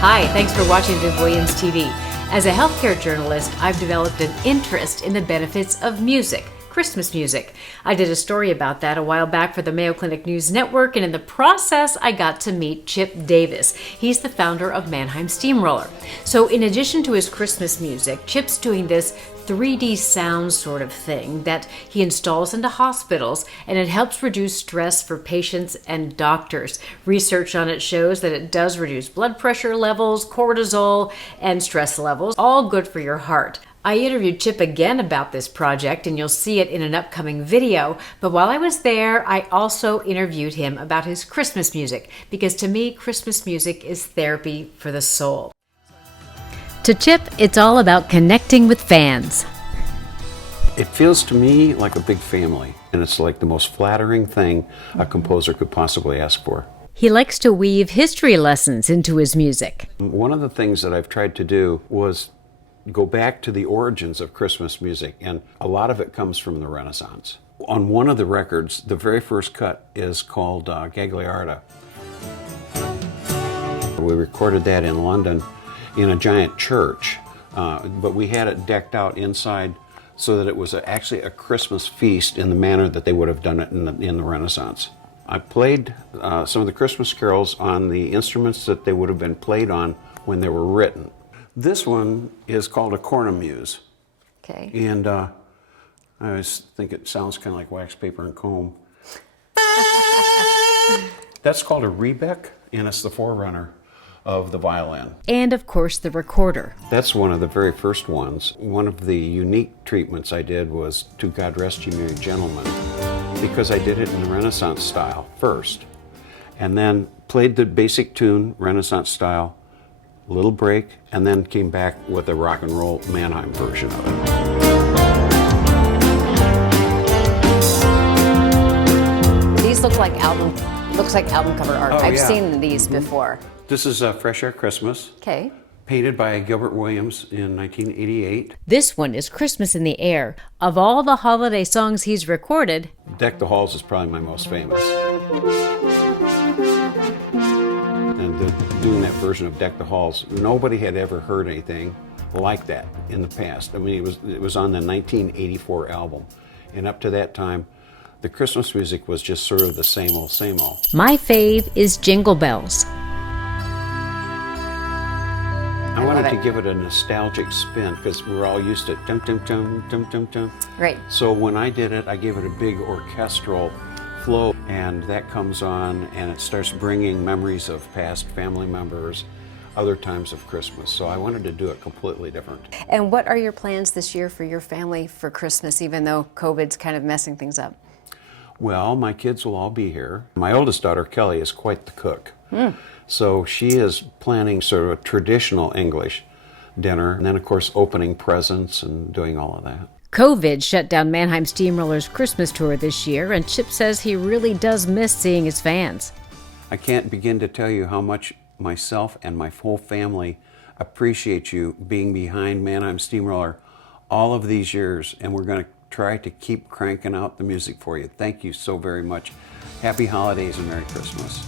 Hi, thanks for watching VivWilliamsTV. As a healthcare journalist, I've developed an interest in the benefits of music, Christmas music. I did a story about that a while back for the Mayo Clinic News Network, and in the process, I got to meet Chip Davis. He's the founder of Mannheim Steamroller. So in addition to his Christmas music, Chip's doing this 3D sound sort of thing that he installs into hospitals, and it helps reduce stress for patients and doctors. Research on it shows that it does reduce blood pressure levels, cortisol, and stress levels, all good for your heart. I interviewed Chip again about this project, and you'll see it in an upcoming video. But while I was there, I also interviewed him about his Christmas music, because to me, Christmas music is therapy for the soul. To Chip, it's all about connecting with fans. It feels to me like a big family, and it's like the most flattering thing a composer could possibly ask for. He likes to weave history lessons into his music. One of the things that I've tried to do was go back to the origins of Christmas music, and a lot of it comes from the Renaissance. On one of the records, the very first cut is called Gagliarda. We recorded that in London in a giant church, but we had it decked out inside so that it was actually a Christmas feast in the manner that they would have done it in the Renaissance. I played some of the Christmas carols on the instruments that they would have been played on when they were written. This one is called a cornemuse. Okay. And I always think it sounds kind of like wax, paper, and comb. That's called a rebec, and it's the forerunner of the violin. And of course, the recorder. That's one of the very first ones. One of the unique treatments I did was To God Rest Ye Merry Gentlemen, because I did it in the Renaissance style first, and then played the basic tune, Renaissance style, little break, and then came back with a rock and roll Mannheim version of it. These look like album cover art. Oh, I've yeah. seen these before. This is Fresh Air Christmas. Okay. Painted by Gilbert Williams in 1988. This one is Christmas in the Air. Of all the holiday songs he's recorded, Deck the Halls is probably my most famous. And doing that version of Deck the Halls, nobody had ever heard anything like that in the past. I mean, it was on the 1984 album. And up to that time, the Christmas music was just sort of the same old, same old. My fave is Jingle Bells. I wanted to give it a nostalgic spin because we're all used to dum dum dum dum dum dum. Right. So when I did it, I gave it a big orchestral flow, and that comes on and it starts bringing memories of past family members, other times of Christmas. So I wanted to do it completely different. And what are your plans this year for your family for Christmas, even though COVID's kind of messing things up? Well, my kids will all be here. My oldest daughter, Kelly, is quite the cook. So she is planning sort of a traditional English dinner, and then of course opening presents and doing all of that. COVID shut down Mannheim Steamroller's Christmas tour this year, and Chip says he really does miss seeing his fans. I can't begin to tell you how much myself and my whole family appreciate you being behind Mannheim Steamroller all of these years, and we're going to try to keep cranking out the music for you. Thank you so very much. Happy holidays and Merry Christmas.